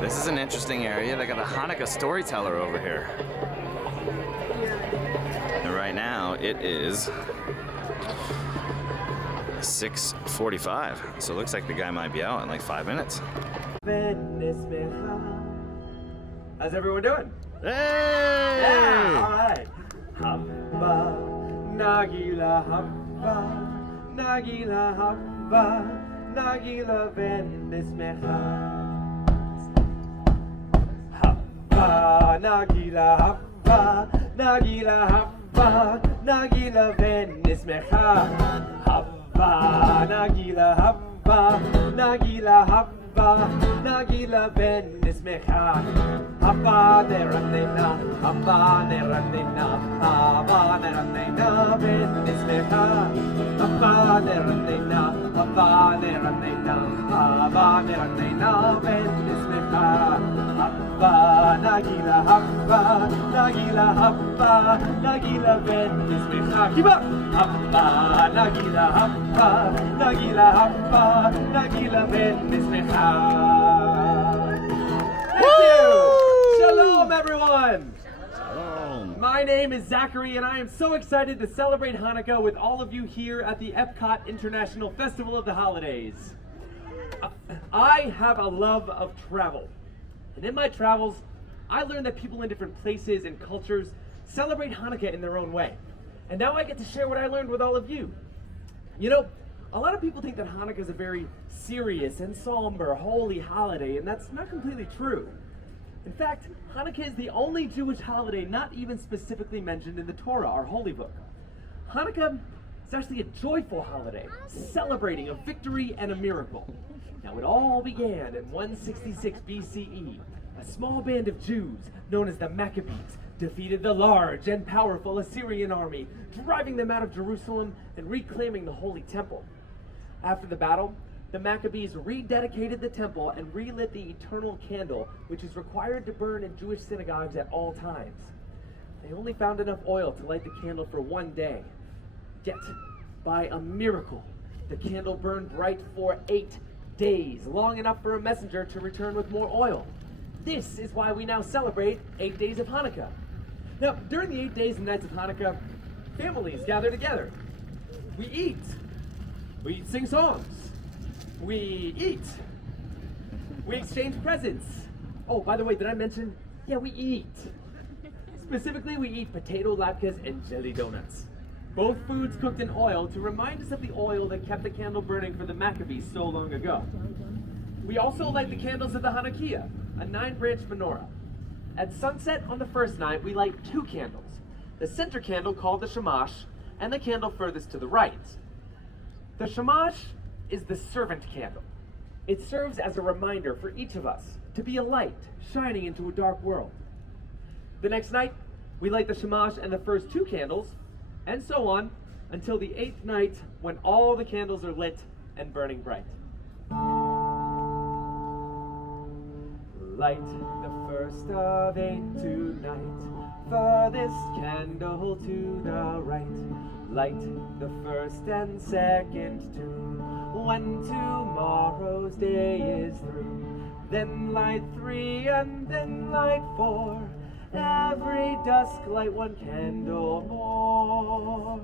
This is an interesting area. They got a Hanukkah storyteller over here. And right now it is 6:45. So it looks like the guy might be out in like 5 minutes. How's everyone doing? Hey! Yeah, all right. Hava, Nagila Hava, Nagila Hava, Nagila Venismecha. Hava, Nagila Hava, Nagila Hava, Nagila Venismecha. Hava, Nagila Hava, Nagila Hava. Nagila Venismecha. Hava neranena, Hava neranena, Hava neranena Venismecha. Hava neranena, Hava neranena, Hava neranena Venismecha. Hava Nagila Hava, Nagila Hava, Nagila Venismecha. Keep up. Hava Nagila Hava, Nagila Hava, Nagila Venismecha. Thank you! Shalom, everyone! Shalom. My name is Zachary, and I am so excited to celebrate Hanukkah with all of you here at the Epcot International Festival of the Holidays. I have a love of travel, and in my travels, I learned that people in different places and cultures celebrate Hanukkah in their own way. And now I get to share what I learned with all of you. You know, a lot of people think that Hanukkah is a very serious and somber, holy holiday, and that's not completely true. In fact, Hanukkah is the only Jewish holiday not even specifically mentioned in the Torah, our holy book. Hanukkah is actually a joyful holiday, celebrating a victory and a miracle. Now, it all began in 166 BCE. A small band of Jews, known as the Maccabees, defeated the large and powerful Assyrian army, driving them out of Jerusalem and reclaiming the Holy Temple. After the battle, the Maccabees rededicated the temple and relit the eternal candle, which is required to burn in Jewish synagogues at all times. They only found enough oil to light the candle for one day. Yet, by a miracle, the candle burned bright for 8 days, long enough for a messenger to return with more oil. This is why we now celebrate 8 days of Hanukkah. Now, during the 8 days and nights of Hanukkah, families gather together. We eat. We sing songs. We eat. We exchange presents. Oh, by the way, did I mention? Yeah, we eat. Specifically, we eat potato latkes and jelly donuts. Both foods cooked in oil to remind us of the oil that kept the candle burning for the Maccabees so long ago. We also light the candles of the Hanukkah, a 9-branch menorah. At sunset on the first night, we light 2 candles. The center candle, called the shamash, and the candle furthest to the right. The shamash is the servant candle. It serves as a reminder for each of us to be a light shining into a dark world. The next night, we light the shamash and the first 2 candles, and so on, until the 8th night, when all the candles are lit and burning bright. Light the first of 8 tonight, furthest candle to the right. Light the first and second too, when tomorrow's day is through. Then light 3 and then light 4, every dusk light 1 candle more,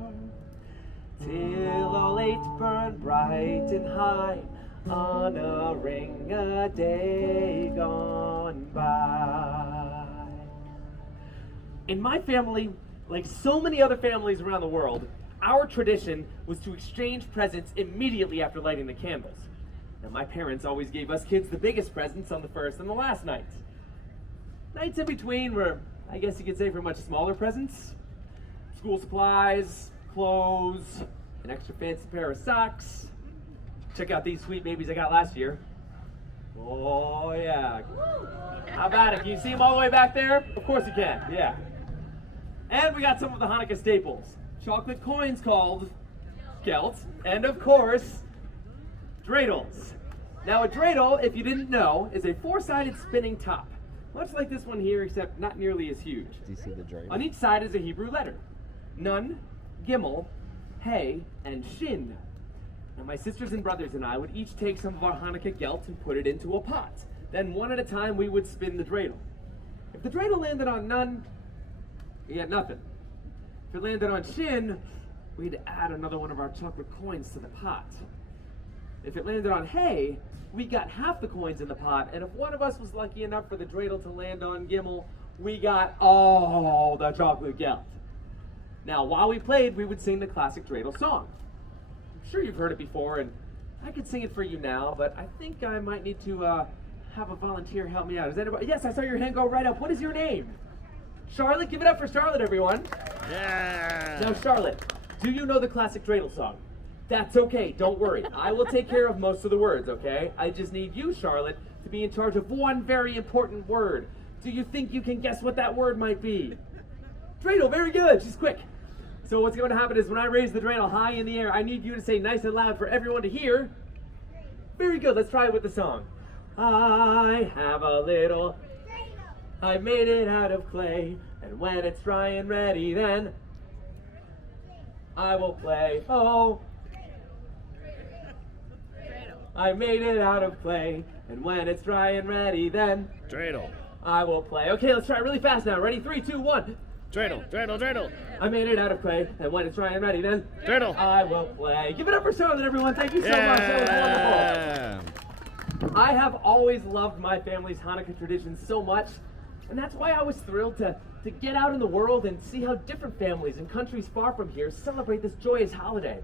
till all 8 burn bright and high, honoring a day gone by. In my family, like so many other families around the world, our tradition was to exchange presents immediately after lighting the candles. Now, my parents always gave us kids the biggest presents on the first and the last night. Nights in between were, I guess you could say, for much smaller presents. School supplies, clothes, an extra fancy pair of socks. Check out these sweet babies I got last year. Oh yeah. How about it? Can you see them all the way back there? Of course you can, yeah. And we got some of the Hanukkah staples. Chocolate coins called gelt, and of course, dreidels. Now a dreidel, if you didn't know, is a 4-sided spinning top. Much like this one here, except not nearly as huge. Do you see the dreidel? On each side is a Hebrew letter. Nun, Gimel, Hey, and Shin. Now my sisters and brothers and I would each take some of our Hanukkah gelt and put it into a pot. Then one at a time we would spin the dreidel. If the dreidel landed on none, we had nothing. If it landed on shin, we'd add another one of our chocolate coins to the pot. If it landed on hay, we got half the coins in the pot, and if one of us was lucky enough for the dreidel to land on Gimel, we got all the chocolate gelt. Now, while we played, we would sing the classic dreidel song. I'm sure you've heard it before, and I could sing it for you now, but I think I might need to have a volunteer help me out. Is anybody? Yes, I saw your hand go right up. What is your name? Charlotte? Give it up for Charlotte, everyone. Yeah. Now, Charlotte, do you know the classic dreidel song? That's okay, don't worry. I will take care of most of the words, okay? I just need you, Charlotte, to be in charge of one very important word. Do you think you can guess what that word might be? Dreidel, very good, she's quick. So what's going to happen is when I raise the dreidel high in the air, I need you to say nice and loud for everyone to hear. Very good, let's try it with the song. I have a little dreidel. I made it out of clay, and when it's dry and ready, then I will play. Oh. I made it out of clay, and when it's dry and ready, then Dreidel. I will play. Okay, let's try it really fast now. Ready? 3, 2, 1. Dreidel, dreidel, dreidel. I made it out of clay, and when it's dry and ready, then Dreidel. I will play. Give it up for Charlotte, everyone. Thank you so much. That was wonderful. I have always loved my family's Hanukkah traditions so much, and that's why I was thrilled to get out in the world and see how different families in countries far from here celebrate this joyous holiday.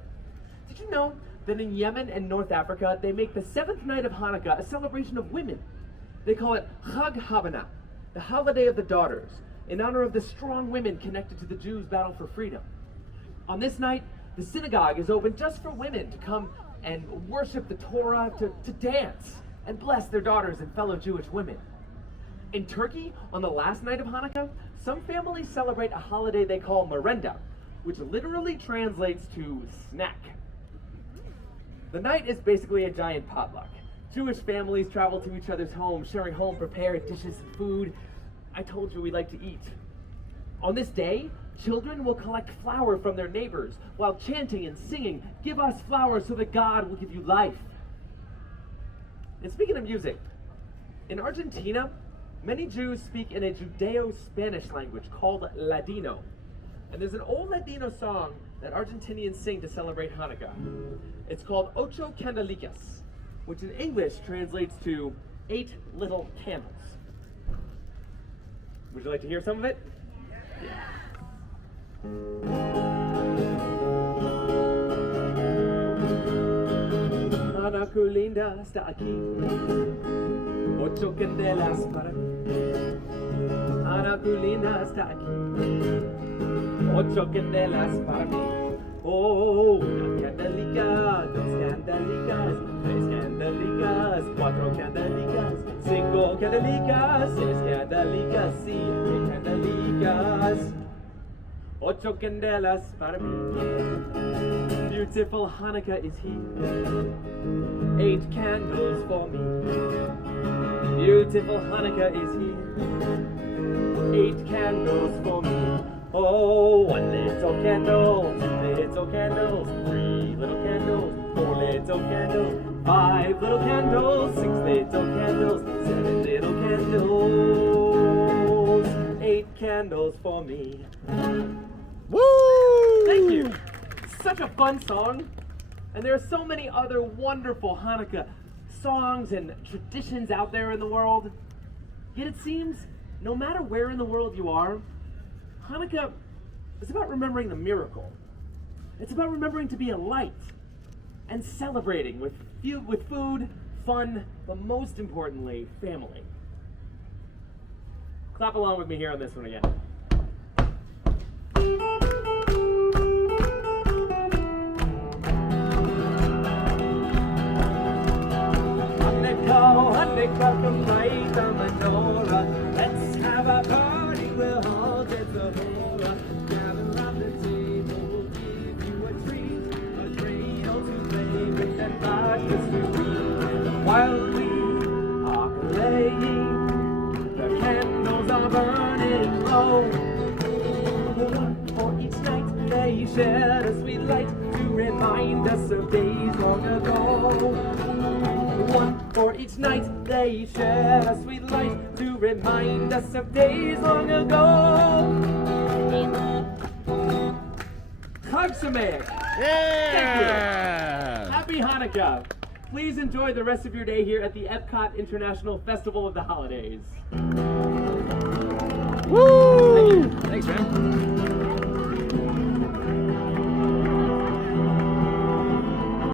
Did you know that in Yemen and North Africa, they make the 7th night of Hanukkah a celebration of women? They call it Chag Habanah, the holiday of the daughters, in honor of the strong women connected to the Jews' battle for freedom. On this night, the synagogue is open just for women to come and worship the Torah, to dance and bless their daughters and fellow Jewish women. In Turkey, on the last night of Hanukkah, some families celebrate a holiday they call merenda, which literally translates to snack. The night is basically a giant potluck. Jewish families travel to each other's homes, sharing home-prepared dishes and food. I told you we like to eat. On this day, children will collect flour from their neighbors while chanting and singing, "Give us flour so that God will give you life." And speaking of music, in Argentina, many Jews speak in a Judeo-Spanish language called Ladino. And there's an old Ladino song that Argentinians sing to celebrate Hanukkah. It's called Ocho Candelicas, which in English translates to 8 little candles. Would you like to hear some of it? Yeah. Hanukkah linda está aquí, 8 candelas para mí. Hanukkah linda está aquí, 8 candelas para mí. Oh, una candelica, 2 candelicas, 3 candelicas, 4 candelicas, 5 candelicas, 6 candelicas, 7 candelicas, 8 candelas para mí. Beautiful Hanukkah is here, 8 candles for me. Beautiful Hanukkah is here, 8 candles for me. Oh, 1 little candle, 2 little candles, 3 little candles, 4 little candles, 5 little candles, 6 little candles, 7 little candles, 8 candles for me. Woo! Thank you. Such a fun song. And there are so many other wonderful Hanukkah songs and traditions out there in the world. Yet it seems, no matter where in the world you are, Hanukkah is about remembering the miracle. It's about remembering to be a light and celebrating with food, fun, but most importantly, family. Clap along with me here on this one again. Hanukkah, Hanukkah, come light the menorah. Let's have a party, we'll all dance the hora. Gather round the table, we'll give you a treat, a dreidel to play with and latkes to eat. While we are playing, the candles are burning low. One for each night, they shed a sweet light to remind us of days long ago. One for each night, They shed a sweet light to remind us of days long ago. Chag Sameach. Yeah! Happy Hanukkah. Please enjoy the rest of your day here at the Epcot International Festival of the Holidays. Woo! Thanks, man.